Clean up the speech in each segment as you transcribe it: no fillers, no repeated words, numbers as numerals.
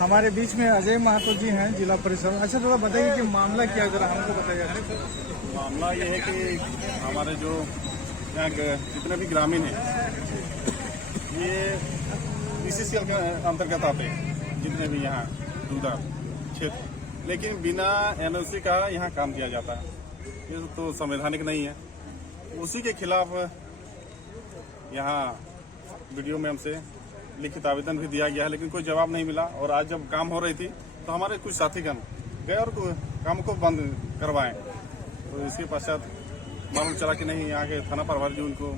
हमारे बीच में अजय महतो जी हैं, जिला परिषद। अच्छा, थोड़ा बताइए कि मामला क्या है, जरा हमको बताइए। मामला ये है कि हमारे जो यहाँ जितने भी ग्रामीण हैं ये बीसीसीएल के अंतर्गत आते हैं, जितने भी यहाँ दूधा क्षेत्र, लेकिन बिना एनओसी का यहाँ काम किया जाता है। ये तो संवैधानिक नहीं है। उसी के खिलाफ यहाँ वीडियो में हमसे लिखित आवेदन भी दिया गया है, लेकिन कोई जवाब नहीं मिला। और आज जब काम हो रही थी तो हमारे कुछ साथीगण गए और काम को बंद करवाएं, तो इसके पश्चात मालूम चला कि नहीं, यहाँ के थाना प्रभारी जी उनको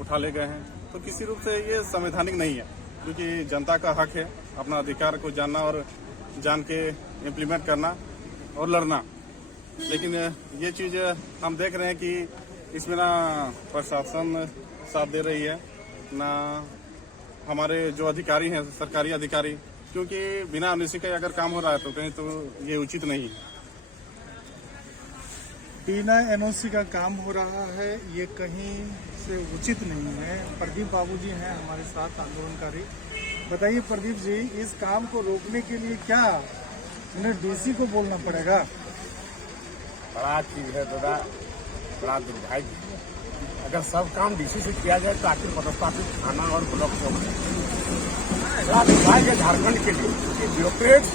उठा ले गए हैं। तो किसी रूप से ये संवैधानिक नहीं है, क्योंकि जनता का हक है अपना अधिकार को जानना और जान के इम्प्लीमेंट करना और लड़ना। लेकिन ये चीज हम देख रहे हैं कि इसमें ना प्रशासन साथ दे रही है, ना हमारे जो अधिकारी हैं सरकारी अधिकारी, क्योंकि बिना एनओसी का अगर काम हो रहा है तो कहीं तो ये उचित नहीं है। बिना एनओसी का काम हो रहा है, ये कहीं से उचित नहीं है। प्रदीप बाबू जी हैं हमारे साथ आंदोलनकारी। बताइए प्रदीप जी, इस काम को रोकने के लिए क्या उन्हें डीसी को बोलना पड़ेगा? बड़ा चीज है दादा, बड़ा दुर्भाग्य है। अगर सब काम डीसी से किया जाए तो आखिर पदस्थापित थाना और ब्लॉक को बड़ा दुर्भाग्य है झारखंड के लिए, क्योंकि ब्यूरोक्रेट्स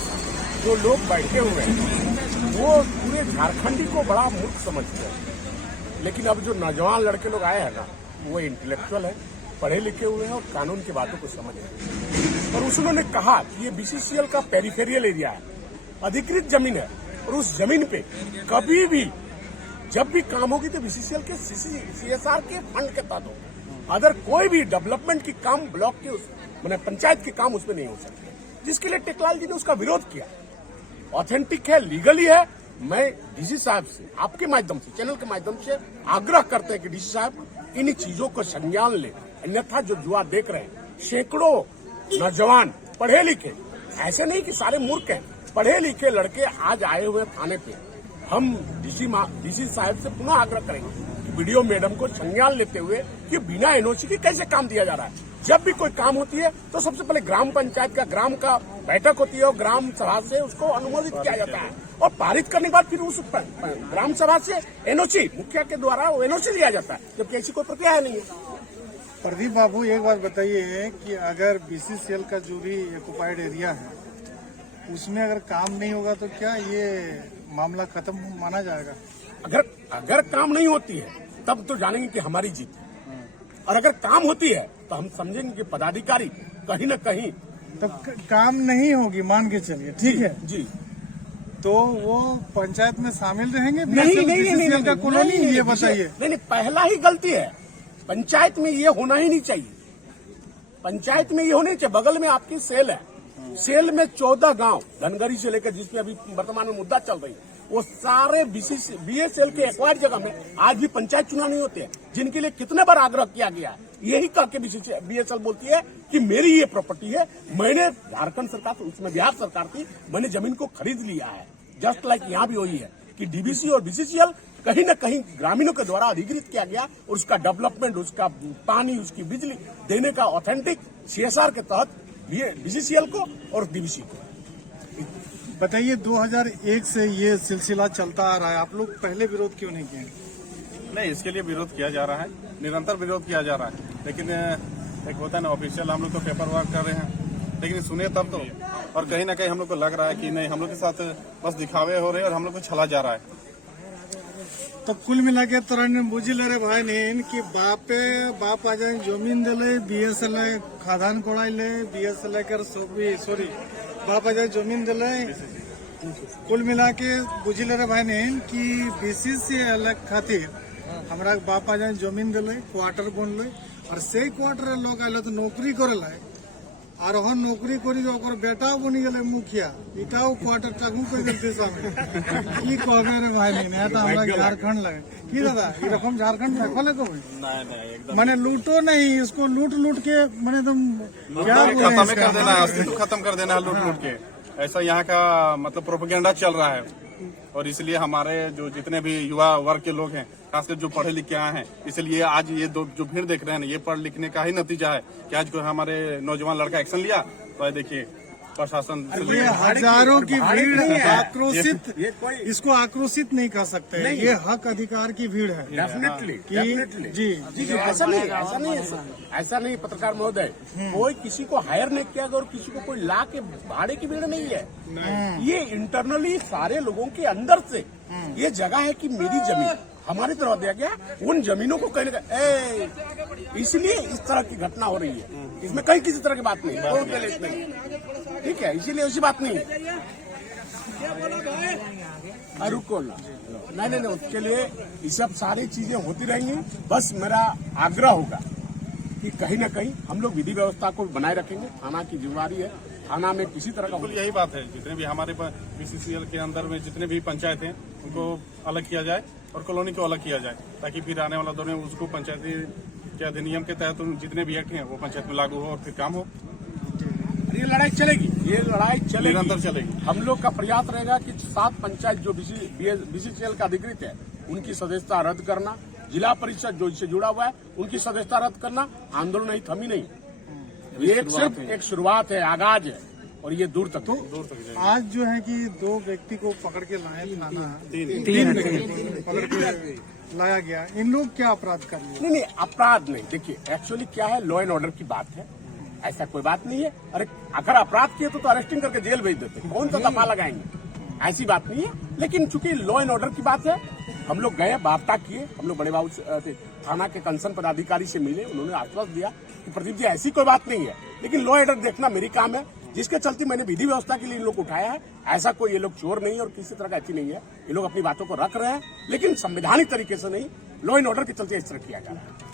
जो लोग बैठे हुए हैं वो पूरे झारखंडी को बड़ा मूर्ख समझते हैं। लेकिन अब जो नौजवान लड़के लोग आए हैं ना, वो इंटेलेक्चुअल है, पढ़े लिखे हुए हैं और कानून की बातों को समझ रहे हैं। और उन्होंने कहा कि ये बीसीसीएल का पेरिफेरियल एरिया है, अधिकृत जमीन है, और उस जमीन पे कभी भी जब भी काम होगी तो बीसीसीएल के सीएसआर के फंड के तहत होगा। अगर कोई भी डेवलपमेंट की काम ब्लॉक के मैंने पंचायत के काम उसमें नहीं हो सकते, जिसके लिए टेकलाल जी ने उसका विरोध किया। ऑथेंटिक है, लीगली है। मैं डीसी साहब से आपके माध्यम से, चैनल के माध्यम से आग्रह करते हैं कि डीसी साहब इन चीजों को संज्ञान ले, अन्यथा जो जुआ देख रहे हैं, सैकड़ों नौजवान पढ़े लिखे, ऐसे नहीं कि सारे मूर्ख हैं, पढ़े लिखे लड़के आज आए हुए थाने पे। हम डीसी साहब से पुनः आग्रह करेंगे कि वीडियो मैडम को संज्ञान लेते हुए कि बिना एनओसी के कैसे काम दिया जा रहा है। जब भी कोई काम होती है तो सबसे पहले ग्राम पंचायत का ग्राम का बैठक होती है और ग्राम सभा से उसको अनुमोदित किया जाता है, और पारित करने के बाद फिर उस ग्राम सभा से एनओसी मुखिया के द्वारा वो एनओसी लिया जाता है, जबकि ऐसी कोई प्रक्रिया है नहीं है। प्रदीप बाबू, एक बात बताइए कि अगर बीसीसीएल का जो भी ऑक्युपाइड एरिया है उसमें अगर काम नहीं होगा तो क्या ये मामला खत्म माना जाएगा? अगर काम नहीं होती है तब तो जानेंगे कि हमारी जीत है, और अगर काम होती है तो हम समझेंगे कि पदाधिकारी कहीं न कहीं तब काम नहीं होगी, मान के चलिए, ठीक है जी, तो वो पंचायत में शामिल रहेंगे? नहीं का कॉलोनी, ये बताइए। नहीं, पहला ही गलती है। पंचायत में ये होना ही नहीं चाहिए। पंचायत में ये होना ही चाहिए। बगल में आपकी सेल है, सेल में 14 गांव धनगरी से लेकर जिसपे अभी वर्तमान में मुद्दा चल रही है, वो सारे बीएसएल के एक्वायर्ड जगह में आज भी पंचायत चुनाव नहीं होते हैं, जिनके लिए कितने बार आग्रह किया गया है। यही करके बीएसएल बोलती है कि मेरी ये प्रॉपर्टी है, मैंने झारखंड सरकार, उसमें बिहार सरकार थी, मैंने जमीन को खरीद लिया है। जस्ट लाइक यहाँ भी वही है कि डीबीसी और बीसीसीएल कहीं न कहीं ग्रामीणों के द्वारा अधिकृत किया गया, और उसका डेवलपमेंट, उसका पानी, उसकी बिजली देने का ऑथेंटिक सीएसआर के तहत बीसीसीएल को और डीबीसी को। बताइए, 2001 से ये सिलसिला चलता आ रहा है, आप लोग पहले विरोध क्यों नहीं किए? नहीं, इसके लिए विरोध किया जा रहा है, निरंतर विरोध किया जा रहा है। लेकिन एक होता है ना, ऑफिशियल हम लोग तो पेपर वर्क कर रहे हैं, लेकिन सुने तब तो। और कहीं ना कहीं हम लोग को लग रहा है कि नहीं, हम लोग के साथ बस दिखावे हो रहे हैं और हम लोग को छला जा रहा है। तो कुल मिला के तोरा बुझिल रे भाई नहीं कि बाप आ जाए जमीन दिले, बीएसएल खादान कोड़ाइले, बीएसएल कर सॉरी बाप आ जाए जमीन दिले। कुल मिला के बुझिल रे भाई नहीं कि बीसीसीएल खातिर हमरा बाप आ जाए जमीन दिले, क्वार्टर बनले, और से क्वार्टर लोग आए तो नौकरी करेला, और वहाँ नौकरी करी बेटा बनी गए मुखिया, इटाओ क्वार्टर टाकू कर देते सामने की कहबे रे भाई नहीं, तो हमरा झारखंड लगे की दादा, ये रकम झारखंड में खोले को मैंने लूटो नहीं, इसको लूट के मैंने तुम क्या खत्म कर देना है, अस्तित्व खत्म कर देना है लूट के। ऐसा यहाँ का मतलब प्रोपेगेंडा चल रहा है, और इसलिए हमारे जो जितने भी युवा वर्ग के लोग हैं, खासकर जो पढ़े लिखे आए हैं, इसलिए आज ये जो भीड़ देख रहे हैं, ये पढ़ लिखने का ही नतीजा है कि आज कोई हमारे नौजवान लड़का एक्शन लिया, तो देखिए प्रशासन से ये लेकर- हजारों की भीड़ नहीं है। आक्रोशित, ये कोई इसको आक्रोशित नहीं कर सकते। नहीं। ये हक अधिकार की भीड़ है डेफिनेटली कि डेफिनेटली जी जी जी ऐसा नहीं ऐसा नहीं पत्रकार महोदय, कोई किसी को हायर नहीं किया गया और किसी को कोई ला के भाड़े की भीड़ नहीं है। ये इंटरनली सारे लोगों के अंदर से ये जगह है कि मेरी जमीन हमारी तरफ दिया गया, उन जमीनों को कहने का इसलिए इस तरह की घटना हो रही है। इसमें कहीं किसी तरह की बात नहीं, कोई उद्देश्य नहीं, ठीक है, इसीलिए ऐसी बात नहीं है। रुको नहीं, उसके लिए ये सब सारी चीजें होती रहेंगी। बस मेरा आग्रह होगा कि कहीं ना कहीं हम लोग विधि व्यवस्था को बनाए रखेंगे। थाना की जिम्मेदारी है, थाना में किसी तरह का बिल्कुल यही बात है। जितने भी हमारे बीसीसीएल के अंदर में जितने भी पंचायत हैं उनको अलग किया जाए और कॉलोनी को अलग किया जाए, ताकि फिर आने वाला दौर में उसको पंचायती के अधिनियम के तहत जितने भी एक्ट हैं वो पंचायत में लागू हो और फिर काम हो। ये लड़ाई चलेगी, ये लड़ाई चलेगी, निरंतर चलेगी। हम लोग का प्रयास रहेगा कि 7 पंचायत जो बीसीसीएल का अधिकृत है उनकी सदस्यता रद्द करना, जिला परिषद जो इससे जुड़ा हुआ है उनकी सदस्यता रद्द करना। आंदोलन नहीं थमी नहीं, ये सिर्फ एक शुरुआत है, आगाज है और ये दूर तक आज जो है कि 2 व्यक्ति को पकड़ के लाए थाना, 3 व्यक्ति पकड़ के लाया गया। इन लोग क्या अपराध कर लिए? नहीं, अपराध नहीं। देखिए एक्चुअली क्या है, लॉ एंड ऑर्डर की बात है, ऐसा कोई बात नहीं है। अरे अगर अपराध किए तो अरेस्टिंग करके जेल भेज देते, कौन सा दफा लगाएंगे, ऐसी बात नहीं है। लेकिन चूंकि लॉ एंड ऑर्डर की बात है, हम लोग गए, वार्ता किए, हम लोग बड़े बाबू थाना के कंसर्न पदाधिकारी से मिले, उन्होंने आश्वासन दिया कि प्रदीप जी ऐसी कोई बात नहीं है, लेकिन लॉ एंड ऑर्डर देखना मेरी काम है, जिसके चलते मैंने विधि व्यवस्था के लिए इन लोग उठाया है। ऐसा कोई ये लोग चोर नहीं और किसी तरह का अच्छी नहीं है, ये लोग अपनी बातों को रख रहे हैं, लेकिन संवैधानिक तरीके से नहीं, लॉ एंड ऑर्डर के चलते इस तरह किया जा रहा है।